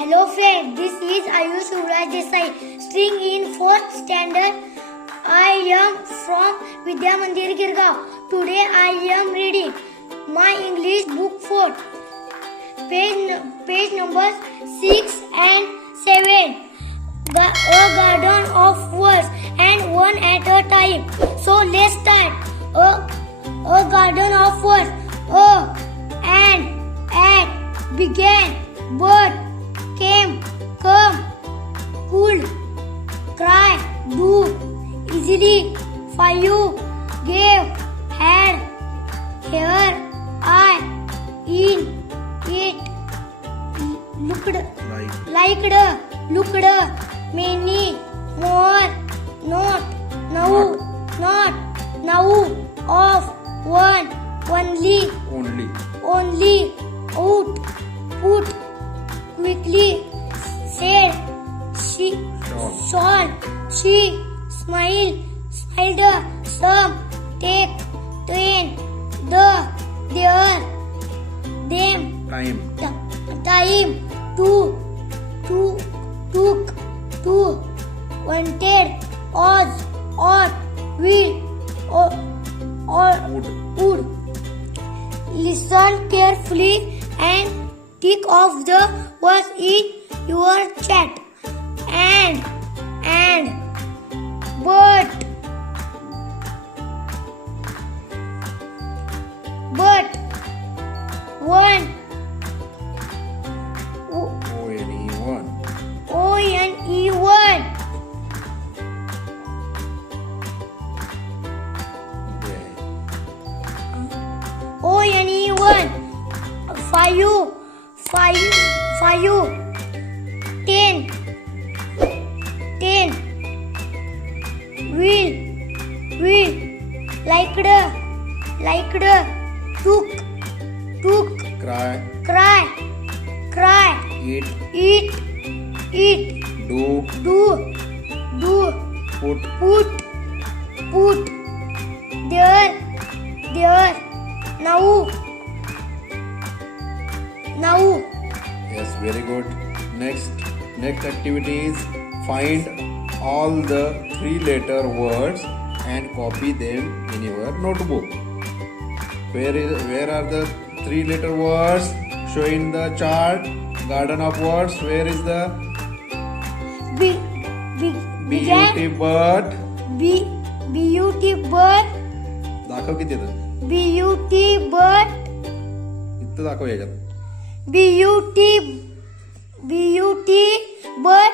Hello friends, this is Ayush Yuvraj Desai, staying in 4th standard. I am from Vidya Mandir Girgaon. Today I am reading my English book 4, page numbers 6 and 7. A garden of words and one at a time. So let's start. A garden of words. A and at began, but came, come, could, cry, do, easily, fire, gave, had, here, I, in, it, looked, liked, looked, many, more, not, now, of, one, only, out, put, quickly, said, she, shawl, she, smiled, some, take, train, the, there, them, time, to, took, to, wanted, was, ought, will, would. Listen carefully and think of the words in your chat. And, but, one, O-N-E-1. O-N-E-1. Five. 10. Will. Liked. Took. Cry. Eat. Do. Put. There. Now. Yes, very good. Next activity is find all the 3-letter words and copy them in your notebook. Where are the 3-letter words? Show in the chart. Garden of words. Where is the beauty bird? Beauty bird. दाखव किती येतं? Beauty bird. इथं दाखव याच्यात. Beauty bird.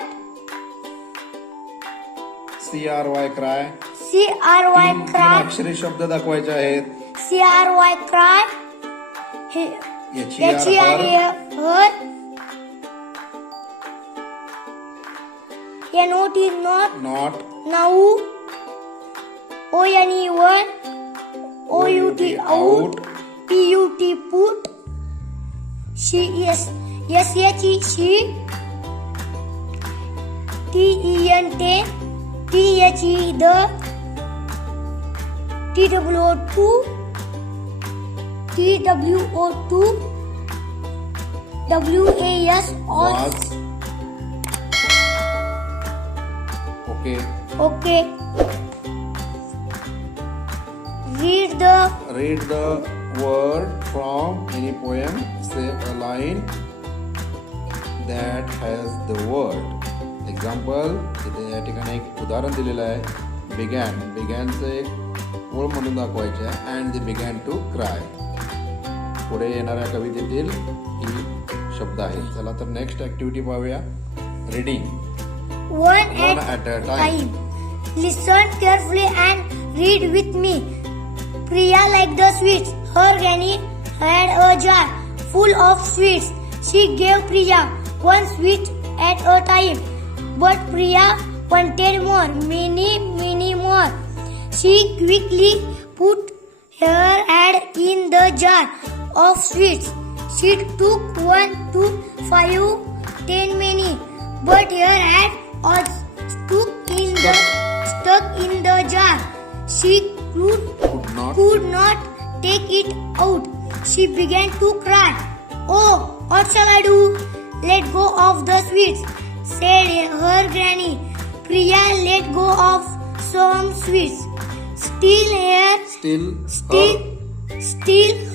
CRY cry. CRY तीन cry. अक्षरी शब्द दाखवायचे आहेत. CRY cry. Her. Not is not. Now. O-N-E-1. O-U-T out. P-U-T put. She is S-H-E she. T-E-N ten. T-H-E the. T-W-O-2. T-W-O-2. W-A-S was. Okay. Read the word from any poem. Say a line that has the word. Example, इथे या ठिकाणी एक उदाहरण दिलेलं आहे. beganचं एक ओळ म्हणून दाखवायचे आहे. and they began to cry. पुढे येणाऱ्या कवितेतील ही शब्द आहेत. चला तर नेक्स्ट ऍक्टिव्हिटी पाहूया. Reading. One at a time. Listen carefully and read with me. Priya liked the sweets. Her granny had a jar full of sweets. She gave Priya one sweet at a time. But Priya wanted more, many more. She quickly put her hand in the jar of sweets. She took 1, 2, 5, 10 many. But her hand was stuck in the jar. She could not take it out. She began to cry. Oh, what shall I do? let go of the sweets, said her granny. Priya let go of some sweets. Still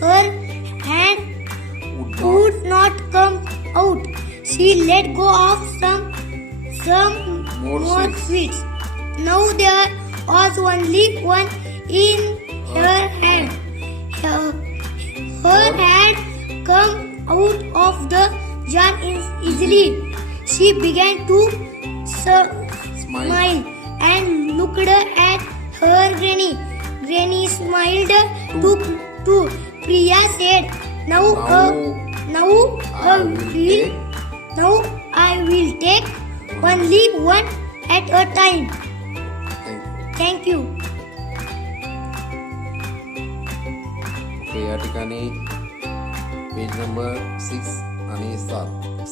her hand would not come out. She let go of some more sweets. Now there was only one in her hand. Her hand come out of the jar easily. She began to smile and looked at her granny. Granny smiled too. Priya said, Now I will take only one at a time. Thank you. Okay, या ठिकाणी page number 6 आणि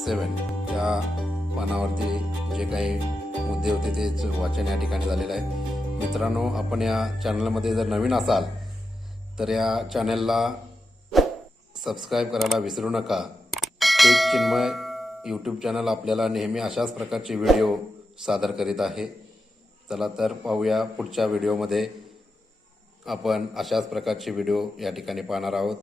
7 या पानावरती जे काही मुद्दे होते ते वाचन या ठिकाणी झालेलं आहे. मित्रांनो, आपण या चॅनलमध्ये जर नवीन असाल तर या चॅनलला सबस्क्राईब करायला विसरू नका. एक चिन्मय यूट्यूब चॅनल आपल्याला नेहमी अशाच प्रकारचे व्हिडिओ सादर करीत आहे. चला तर पाहूया पुढच्या व्हिडिओमध्ये आपण अशाच प्रकारचे व्हिडिओ या ठिकाणी पाहणार आहोत.